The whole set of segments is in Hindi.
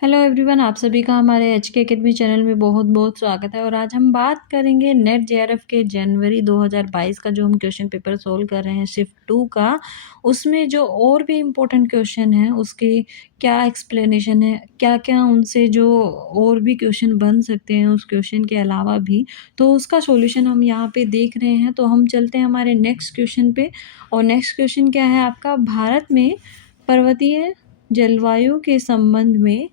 हेलो एवरीवन, आप सभी का हमारे एचके एकेडमी चैनल में बहुत बहुत स्वागत है। और आज हम बात करेंगे नेट जेआरएफ के जनवरी 2022 का जो हम क्वेश्चन पेपर सोल्व कर रहे हैं शिफ्ट 2 का। उसमें जो और भी इम्पोर्टेंट क्वेश्चन है उसकी क्या एक्सप्लेनेशन है, क्या क्या उनसे जो और भी क्वेश्चन बन सकते हैं उस क्वेश्चन के अलावा भी, तो उसका सॉल्यूशन हम यहाँ पे देख रहे हैं। तो हम चलते हैं हमारे नेक्स्ट क्वेश्चन पे। और नेक्स्ट क्वेश्चन क्या है आपका, भारत में पर्वतीय जलवायु के संबंध में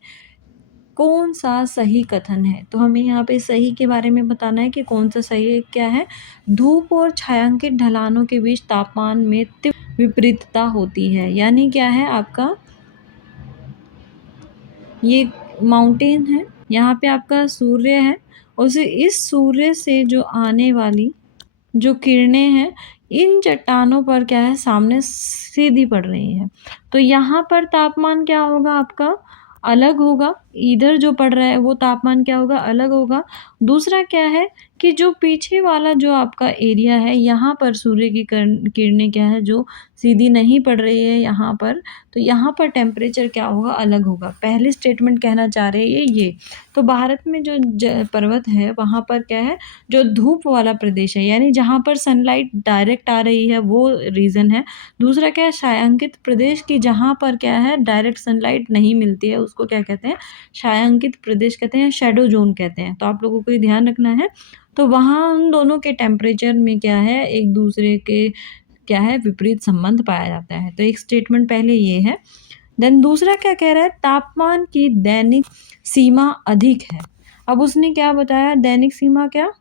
कौन सा सही कथन है। तो हमें यहाँ पे सही के बारे में बताना है कि कौन सा सही है, क्या है। धूप और छायांकित ढलानों के बीच तापमान में तीव्र विपरीतता होती है, यानी क्या है आपका, ये माउंटेन है, यहाँ पे आपका सूर्य है, उसे इस सूर्य से जो आने वाली जो किरणें हैं इन चट्टानों पर क्या है सामने सीधी पड़ रही हैं। तो यहाँ पर तापमान क्या होगा आपका, अलग होगा। इधर जो पड़ रहा है वो तापमान क्या होगा, अलग होगा। दूसरा क्या है कि जो पीछे वाला जो आपका एरिया है यहाँ पर सूर्य की किरणें क्या है जो सीधी नहीं पड़ रही है यहाँ पर, तो यहाँ पर टेम्परेचर क्या होगा, अलग होगा। पहली स्टेटमेंट कहना चाह रहे हैं ये। तो भारत में जो पर्वत है वहाँ पर क्या है, जो धूप वाला प्रदेश है यानी जहाँ पर सनलाइट डायरेक्ट आ रही है वो रीज़न है। दूसरा क्या है, छायांकित प्रदेश की जहाँ पर क्या है डायरेक्ट सनलाइट नहीं मिलती है उसको क्या कहते हैं, छायांकित प्रदेश कहते हैं, शेडो जोन कहते हैं। तो आप लोगों को ये ध्यान रखना है। तो वहाँ उन दोनों के टेम्परेचर में क्या है एक दूसरे के क्या है विपरीत संबंध पाया जाता है। तो एक स्टेटमेंट पहले ये है। देन दूसरा क्या कह रहा है, तापमान की दैनिक सीमा अधिक है। अब उसने क्या बताया, दैनिक सीमा क्या,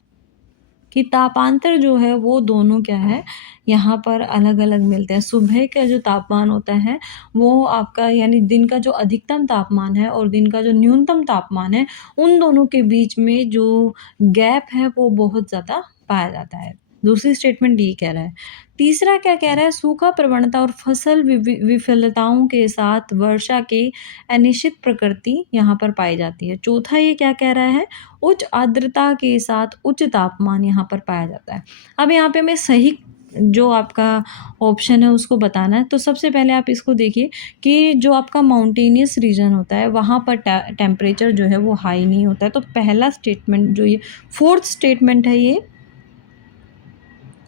कि तापांतर जो है वो दोनों क्या है यहाँ पर अलग अलग मिलते हैं। सुबह का जो तापमान होता है वो आपका यानी दिन का जो अधिकतम तापमान है और दिन का जो न्यूनतम तापमान है उन दोनों के बीच में जो गैप है वो बहुत ज़्यादा पाया जाता है। दूसरी स्टेटमेंट ये कह रहा है। तीसरा क्या कह रहा है, सूखा प्रवणता और फसल विफलताओं के साथ वर्षा की अनिश्चित प्रकृति यहाँ पर पाई जाती है। चौथा ये क्या कह रहा है, उच्च आर्द्रता के साथ उच्च तापमान यहाँ पर पाया जाता है। अब यहाँ पे मैं सही जो आपका ऑप्शन है उसको बताना है। तो सबसे पहले आप इसको देखिए कि जो आपका माउंटेनियस रीजन होता है वहाँ पर टेम्परेचर जो है वो हाई नहीं होता है। तो पहला स्टेटमेंट जो ये फोर्थ स्टेटमेंट है ये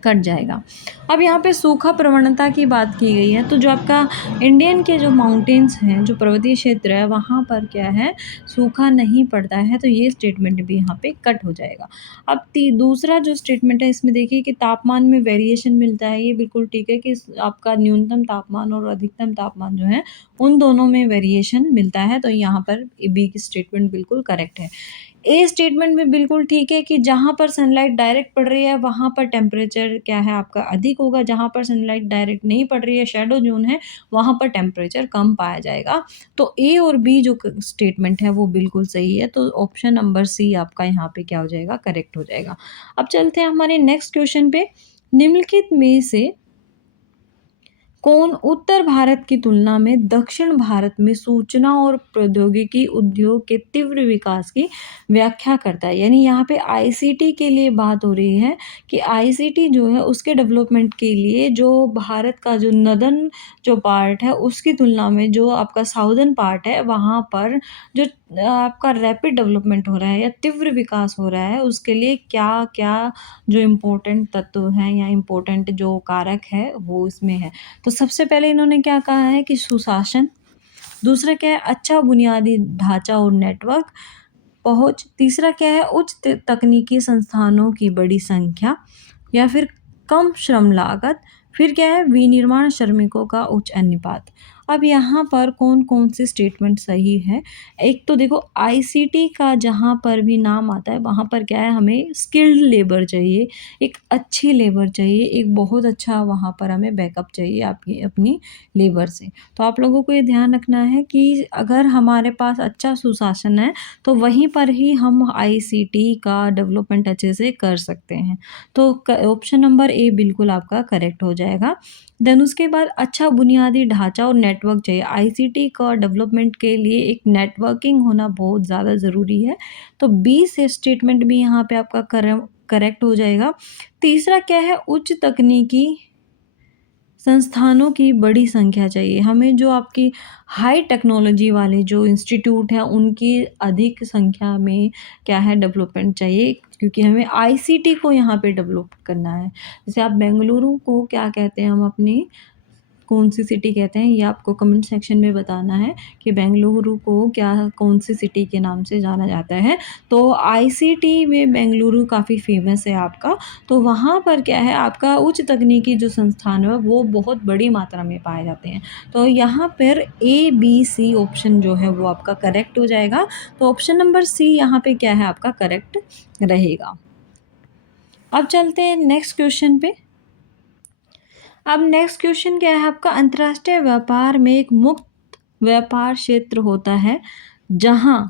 कट जाएगा। अब यहाँ पे सूखा प्रवणता की बात की गई है, तो जो आपका इंडियन के जो माउंटेन्स हैं, जो पर्वतीय क्षेत्र है वहाँ पर क्या है सूखा नहीं पड़ता है, तो ये स्टेटमेंट भी यहाँ पे कट हो जाएगा। अब दूसरा जो स्टेटमेंट है इसमें देखिए कि तापमान में वेरिएशन मिलता है, ये बिल्कुल ठीक है कि आपका न्यूनतम तापमान और अधिकतम तापमान जो है उन दोनों में वेरिएशन मिलता है। तो यहाँ पर बी की स्टेटमेंट बिल्कुल करेक्ट है। ए स्टेटमेंट भी बिल्कुल ठीक है कि जहाँ पर सनलाइट डायरेक्ट पड़ रही है वहाँ पर टेम्परेचर क्या है आपका अधिक होगा, जहाँ पर सनलाइट डायरेक्ट नहीं पड़ रही है शैडो जोन है वहाँ पर टेम्परेचर कम पाया जाएगा। तो ए और बी जो स्टेटमेंट है वो बिल्कुल सही है। तो ऑप्शन नंबर सी आपका यहाँ पे क्या हो जाएगा, करेक्ट हो जाएगा। अब चलते हैं हमारे नेक्स्ट क्वेश्चन पे। निम्नलिखित में से कौन उत्तर भारत की तुलना में दक्षिण भारत में सूचना और प्रौद्योगिकी उद्योग के तीव्र विकास की व्याख्या करता है। यानी यहाँ पे आईसीटी के लिए बात हो रही है कि आईसीटी जो है उसके डेवलपमेंट के लिए जो भारत का जो नदन जो पार्ट है उसकी तुलना में जो आपका साउदर्न पार्ट है वहाँ पर जो आपका रैपिड डेवलपमेंट हो रहा है या तीव्र विकास हो रहा है उसके लिए क्या क्या जो इम्पोर्टेंट तत्व हैं या इम्पोर्टेंट जो कारक है वो इसमें है। तो सबसे पहले इन्होंने क्या कहा है कि सुशासन। दूसरा क्या है, अच्छा बुनियादी ढांचा और नेटवर्क पहुंच। तीसरा क्या है, उच्च तकनीकी संस्थानों की बड़ी संख्या या फिर कम श्रम लागत। फिर क्या है, विनिर्माण श्रमिकों का उच्च अनुपात। अब यहाँ पर कौन कौन सी स्टेटमेंट सही है। एक तो देखो आईसीटी का जहाँ पर भी नाम आता है वहाँ पर क्या है, हमें स्किल्ड लेबर चाहिए, एक अच्छी लेबर चाहिए, एक बहुत अच्छा वहाँ पर हमें बैकअप चाहिए आपकी अपनी लेबर से। तो आप लोगों को ये ध्यान रखना है कि अगर हमारे पास अच्छा सुशासन है तो वहीं पर ही हम आईसीटी का डेवलपमेंट अच्छे से कर सकते हैं। तो ऑप्शन नंबर ए बिल्कुल आपका करेक्ट हो जाएगा। देन उसके बाद अच्छा बुनियादी ढांचा और नेटवर्क चाहिए। आईसीटी का डेवलपमेंट के लिए एक नेटवर्किंग होना बहुत ज़्यादा ज़रूरी है। तो बी से स्टेटमेंट भी यहाँ पे आपका करेक्ट हो जाएगा। तीसरा क्या है, उच्च तकनीकी संस्थानों की बड़ी संख्या चाहिए। हमें जो आपकी हाई टेक्नोलॉजी वाले जो इंस्टीट्यूट हैं उनकी अधिक संख्या में क्या है डेवलपमेंट चाहिए, क्योंकि हमें आईसीटी को यहाँ पे डेवलप करना है। जैसे आप बेंगलुरु को क्या कहते हैं, हम अपनी कौन सी सिटी कहते हैं, ये आपको कमेंट सेक्शन में बताना है कि बेंगलुरु को क्या कौन सी सिटी के नाम से जाना जाता है। तो आईसीटी में बेंगलुरु काफ़ी फेमस है आपका। तो वहाँ पर क्या है, आपका उच्च तकनीकी जो संस्थान है वो बहुत बड़ी मात्रा में पाए जाते हैं। तो यहाँ पर ए बी सी ऑप्शन जो है वो आपका करेक्ट हो जाएगा। तो ऑप्शन नंबर सी यहाँ पे क्या है आपका करेक्ट रहेगा। अब चलते हैं नेक्स्ट क्वेश्चन पे। अब नेक्स्ट क्वेश्चन क्या है आपका, अंतर्राष्ट्रीय व्यापार में एक मुक्त व्यापार क्षेत्र होता है जहां,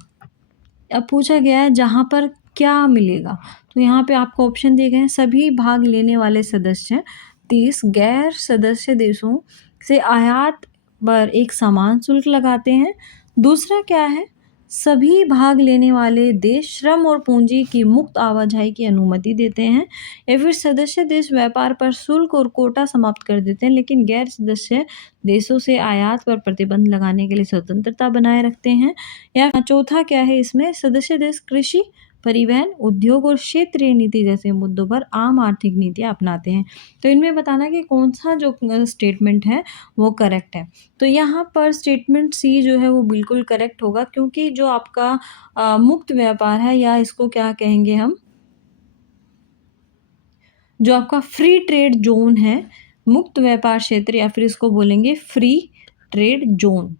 अब पूछा गया है जहां पर क्या मिलेगा। तो यहाँ पे आपको ऑप्शन दिए गए हैं, सभी भाग लेने वाले सदस्य देश गैर सदस्य देशों से आयात पर एक समान शुल्क लगाते हैं। दूसरा क्या है, सभी भाग लेने वाले देश श्रम और पूंजी की मुक्त आवाजाही की अनुमति देते हैं। या फिर सदस्य देश व्यापार पर शुल्क और कोटा समाप्त कर देते हैं, लेकिन गैर सदस्य देशों से आयात पर प्रतिबंध लगाने के लिए स्वतंत्रता बनाए रखते हैं। या चौथा क्या है इसमें, सदस्य देश कृषि, परिवहन, उद्योग और क्षेत्रीय नीति जैसे मुद्दों पर आम आर्थिक नीतियां अपनाते हैं। तो इनमें बताना कि कौन सा जो स्टेटमेंट है वो करेक्ट है। तो यहाँ पर स्टेटमेंट सी जो है वो बिल्कुल करेक्ट होगा, क्योंकि जो आपका मुक्त व्यापार है, या इसको क्या कहेंगे हम, जो आपका फ्री ट्रेड जोन है, मुक्त व्यापार क्षेत्र, या फिर इसको बोलेंगे फ्री ट्रेड जोन,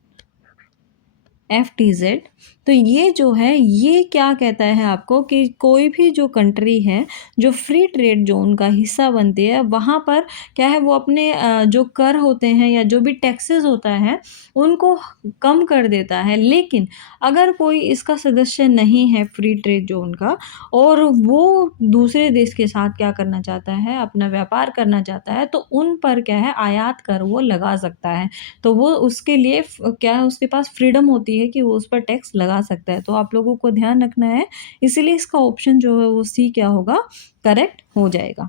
FTZ। तो ये जो है ये क्या कहता है आपको कि कोई भी जो कंट्री है जो फ्री ट्रेड जोन का हिस्सा बनती है, वहाँ पर क्या है वो अपने जो कर होते हैं या जो भी टैक्सेस होता है उनको कम कर देता है। लेकिन अगर कोई इसका सदस्य नहीं है फ्री ट्रेड जोन का, और वो दूसरे देश के साथ क्या करना चाहता है, अपना व्यापार करना चाहता है, तो उन पर क्या है आयात कर वो लगा सकता है। तो वो उसके लिए क्या है, उसके पास फ्रीडम होती है कि वो उस पर टैक्स लगा सकता है। तो आप लोगों को ध्यान रखना है, इसीलिए इसका ऑप्शन जो है वो सी क्या होगा, करेक्ट हो जाएगा।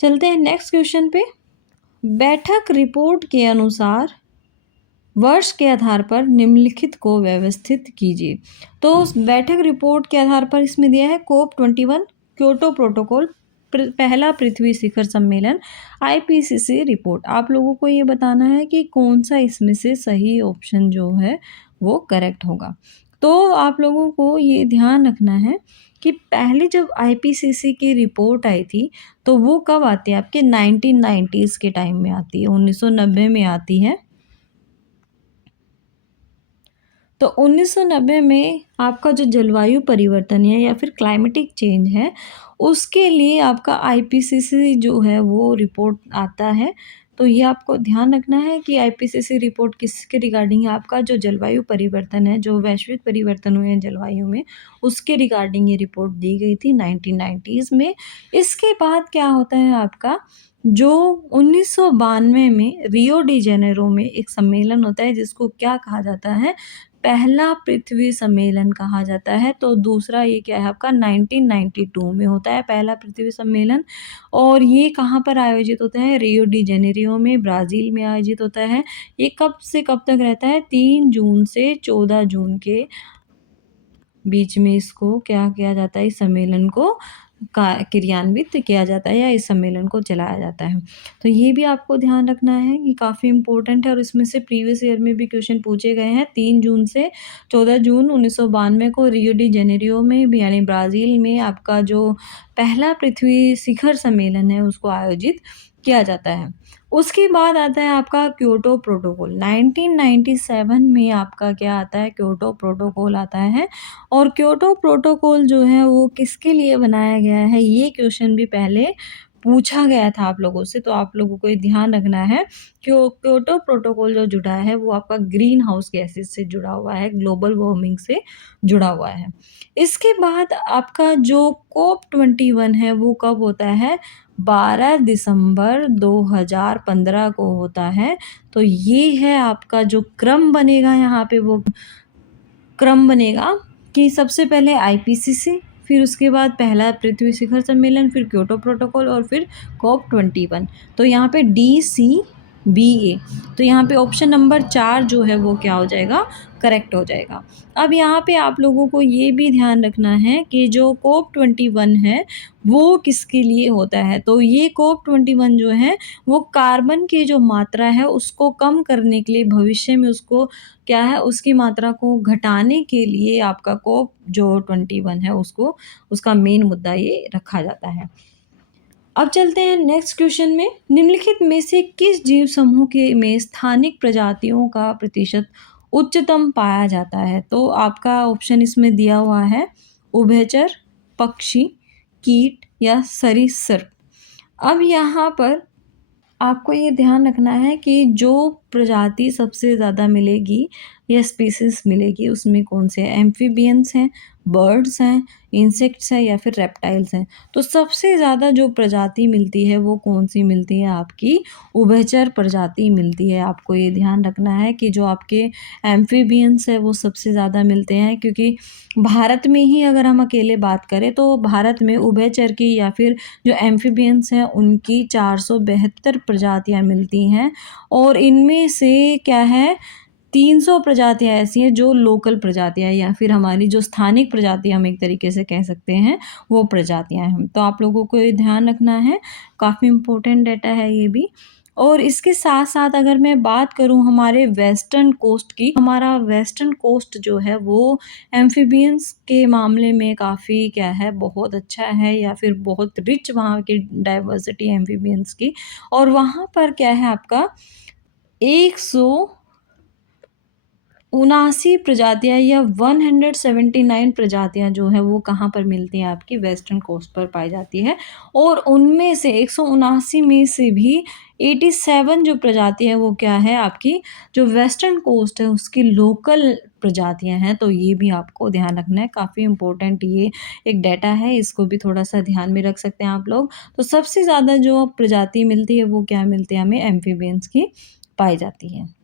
चलते हैं नेक्स्ट क्वेश्चन पे। बैठक रिपोर्ट के अनुसार वर्ष के आधार पर निम्नलिखित को व्यवस्थित कीजिए। तो उस बैठक रिपोर्ट के आधार पर इसमें दिया है COP21, क्योटो प्रोटोकॉल, पहला पृथ्वी शिखर सम्मेलन, IPCC रिपोर्ट। आप लोगों को ये बताना है कि कौन सा इसमें से सही ऑप्शन जो है वो करेक्ट होगा। तो आप लोगों को ये ध्यान रखना है कि पहले जब IPCC की रिपोर्ट आई थी तो वो कब आती है, आपके 1990s के टाइम में आती है, 1990 में आती है। तो 1990 में आपका जो जलवायु परिवर्तन है या फिर क्लाइमेटिक चेंज है, उसके लिए आपका IPCC जो है वो रिपोर्ट आता है। तो ये आपको ध्यान रखना है कि IPCC रिपोर्ट किसके रिगार्डिंग है, आपका जो जलवायु परिवर्तन है, जो वैश्विक परिवर्तन हुए हैं जलवायु में, उसके रिगार्डिंग ये रिपोर्ट दी गई थी 1990s में। इसके बाद क्या होता है आपका, जो 1992 में रियो डी जेनेरो में एक सम्मेलन होता है जिसको क्या कहा जाता है, पहला पृथ्वी सम्मेलन कहा जाता है। तो दूसरा ये क्या है आपका 1992 में होता है पहला पृथ्वी सम्मेलन, और ये कहाँ पर आयोजित होता है, रियो डी जेनेरियो में, ब्राज़ील में आयोजित होता है। ये कब से कब तक रहता है, 3 जून से 14 जून के बीच में इसको क्या किया जाता है, इस सम्मेलन को क्रियान्वित किया जाता है या इस सम्मेलन को चलाया जाता है। तो ये भी आपको ध्यान रखना है कि काफ़ी इम्पोर्टेंट है, और इसमें से प्रीवियस ईयर में भी क्वेश्चन पूछे गए हैं। 3 जून से 14 जून 1992 को रियो डी जेनेरियो में भी, यानी ब्राज़ील में, आपका जो पहला पृथ्वी शिखर सम्मेलन है उसको आयोजित किया जाता है। उसके बाद आता है आपका क्योटो प्रोटोकॉल। 1997 में आपका क्या आता है, क्योटो प्रोटोकॉल आता है। और क्योटो प्रोटोकॉल जो है वो किसके लिए बनाया गया है, ये क्वेश्चन भी पहले पूछा गया था आप लोगों से। तो आप लोगों को ये ध्यान रखना है, क्योटो प्रोटोकॉल जो जुड़ा है वो आपका ग्रीन हाउस गैसेस से जुड़ा हुआ है, ग्लोबल वार्मिंग से जुड़ा हुआ है। इसके बाद आपका जो COP21 है वो कब होता है, 12 दिसंबर 2015 को होता है। तो ये है आपका जो क्रम बनेगा, यहाँ पे वो क्रम बनेगा कि सबसे पहले IPCC, फिर उसके बाद पहला पृथ्वी शिखर सम्मेलन, फिर क्योटो प्रोटोकॉल, और फिर COP21। तो यहाँ पे DC BA। तो यहाँ पे ऑप्शन नंबर 4 जो है वो क्या हो जाएगा, करेक्ट हो जाएगा। अब यहाँ पे आप लोगों को ये भी ध्यान रखना है कि जो COP21 है वो किसके लिए होता है। तो ये COP21 जो है वो कार्बन की जो मात्रा है उसको कम करने के लिए, भविष्य में उसको क्या है, उसकी मात्रा को घटाने के लिए आपका COP जो 21 है उसको, उसका मेन मुद्दा ये रखा जाता है। अब चलते हैं नेक्स्ट क्वेश्चन में। निम्नलिखित में से किस जीव समूह के में स्थानिक प्रजातियों का प्रतिशत उच्चतम पाया जाता है? तो आपका ऑप्शन इसमें दिया हुआ है उभयचर, पक्षी, कीट या सरीसृप। अब यहाँ पर आपको ये ध्यान रखना है कि जो प्रजाति सबसे ज़्यादा मिलेगी या स्पीसीज़ मिलेगी उसमें कौन से हैं, एम्फीबियंस हैं, बर्ड्स हैं, इंसेक्ट्स हैं या फिर रेप्टाइल्स हैं। तो सबसे ज़्यादा जो प्रजाति मिलती है वो कौन-सी मिलती है, आपकी उभयचर प्रजाति मिलती है। आपको ये ध्यान रखना है कि जो आपके एम्फीबियंस है वो सबसे ज़्यादा मिलते हैं, क्योंकि भारत में ही अगर हम अकेले बात करें तो भारत में उभयचर की या फिर जो एम्फीबियंस हैं उनकी 472 प्रजातियाँ मिलती हैं और इनमें से क्या है 300 प्रजातियाँ ऐसी हैं जो लोकल प्रजातियाँ या फिर हमारी जो स्थानिक प्रजातियाँ हम एक तरीके से कह सकते हैं वो प्रजातियाँ हैं। तो आप लोगों को ये ध्यान रखना है, काफ़ी इम्पोर्टेंट डाटा है ये भी। और इसके साथ-साथ अगर मैं बात करूँ हमारे वेस्टर्न कोस्ट की, हमारा वेस्टर्न कोस्ट जो है वो एम्फीबियंस के मामले में काफ़ी क्या है, बहुत अच्छा है या फिर बहुत रिच वहाँ की डाइवर्सिटी है एम्फीबियंस की। और वहाँ पर क्या है आपका 179 प्रजातियाँ या 179 प्रजातियाँ जो हैं वो कहाँ पर मिलती हैं, आपकी वेस्टर्न कोस्ट पर पाई जाती है। और उनमें से 179 में से भी 87 जो प्रजाति है वो क्या है, आपकी जो वेस्टर्न कोस्ट है उसकी लोकल प्रजातियाँ हैं। तो ये भी आपको ध्यान रखना है, काफ़ी इम्पोर्टेंट ये एक डाटा है, इसको भी थोड़ा-सा ध्यान में रख सकते हैं आप लोग। तो सबसे ज़्यादा जो प्रजाति मिलती है वो क्या मिलती है हमें, एम्फीबियंस की पाई जाती है।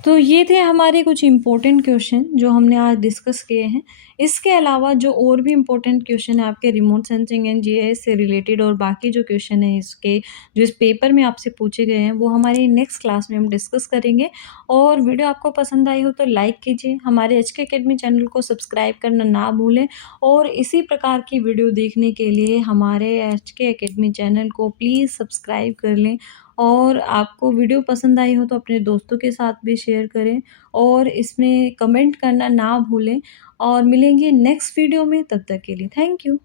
तो ये थे हमारे कुछ इम्पोर्टेंट क्वेश्चन जो हमने आज डिस्कस किए हैं। इसके अलावा जो और भी इम्पोर्टेंट क्वेश्चन है आपके रिमोट सेंसिंग एंड जीआईएस से रिलेटेड और बाकी जो क्वेश्चन है इसके जो इस पेपर में आपसे पूछे गए हैं वो हमारी नेक्स्ट क्लास में हम डिस्कस करेंगे। और वीडियो आपको पसंद आई हो तो लाइक कीजिए, हमारे एचके अकेडमी चैनल को सब्सक्राइब करना ना भूलें और इसी प्रकार की वीडियो देखने के लिए हमारे एचके अकेडमी चैनल को प्लीज़ सब्सक्राइब कर लें। और आपको वीडियो पसंद आई हो तो अपने दोस्तों के साथ भी शेयर करें और इसमें कमेंट करना ना भूलें। और मिलेंगे नेक्स्ट वीडियो में, तब तक के लिए थैंक यू।